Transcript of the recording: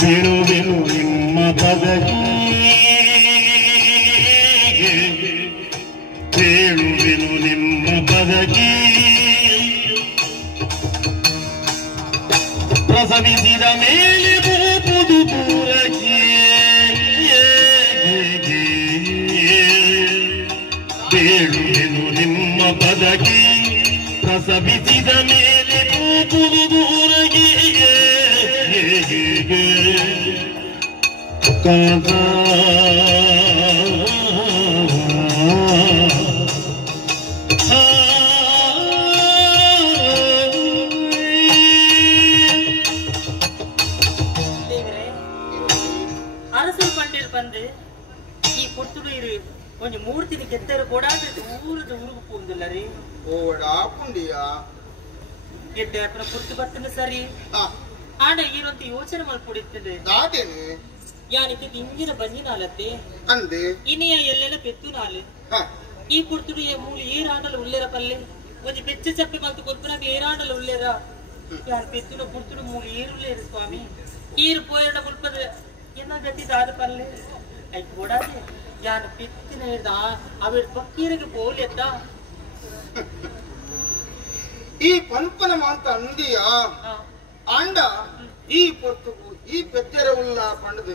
ಬೇಡುವೆನು ನಿಮ್ಮ ಪದಕ್ಕೆ ಬೇಡುವೆನು ನಿಮ್ಮ ಪದಕ್ಕೆ ಪ್ರಸವಿಸಿದ ಮೇಲೆ ಬೋಪುದು ದೂರಕ್ಕೆ ಬೇಡುವೆನು ನಿಮ್ಮ ಪದಕ್ಕೆ ಪ್ರಸವಿಸಿದ ಮೇಲೆ ಬೋಪುದು ದೂರಕ್ಕೆ ಕಾದ அரசல் பண்டில் வந்து ಈ ಕೊಟ್ಟುಡು ಇರು ಒಂದು ಮೂರ್ತಿನ ಕೆತ್ತರು ಕೊಡಾದ ದೂರದ ಊರಿಗೆ ಹೋಗುದಿಲ್ಲ ರೀ ಓಡಾ ಪುಂಡಿಯಾ ಗೆಡ್ಡೆ ಅಪ್ಪನ ಪುರ್ತು ಬರ್ತನೆ ಸರಿ ಆಡ ಈರೊಂದು ಯೋಚನೆ ಮಾಡ್ಕೊಡಿರ್ತದೆ ನಾದೇನೆ ಯಾನಿಕ್ಕೆ ಇಂಗಿನ ಬಂಜಿ ನಾಲತ್ತೆ ಅಂದೆ ಇನಿಯ ಎಲ್ಲೆಲ್ಲ ಪೆತ್ತು ನಾಲೆ ಈ ಕುರ್తుడు ಮೂಲ ಏರಾಡಲು ಉಲ್ಲೇರ ಪಲ್ಲೆ ಒಂದು ಬೆಚ್ಚ ಚಪ್ಪೆ ಮತ್ತು ಕೊತ್ತನಾಗ ಏರಾಡಲು ಉಲ್ಲೇರ ಯಾರು ಪೆತ್ತುನ ಕುರ್తుడు ಮೂಲ ಏರುಲ್ಲೇರು ಸ್ವಾಮಿ ಈರು ಪೋಯಡ ಮುಲ್ಪದ ಎನ್ನ ಗತಿ ದಾದ ಪಲ್ಲೆ ಐ ಕೊಡಾದೆ ಯಾನು ಪೆತ್ತಿನ ಅವರ ಪಕ್ಕೀರಿಗೆ ಪೋಲೆತ್ತ ಈ ಪಂಪನ ಮಾತ ಅಂದಿಯಾ ಅಂಡ ಈ ಪೊತ್ತುಗು ಈ ಪೆತ್ತೆರ ಉಲ್ಲ ಪಂಡದು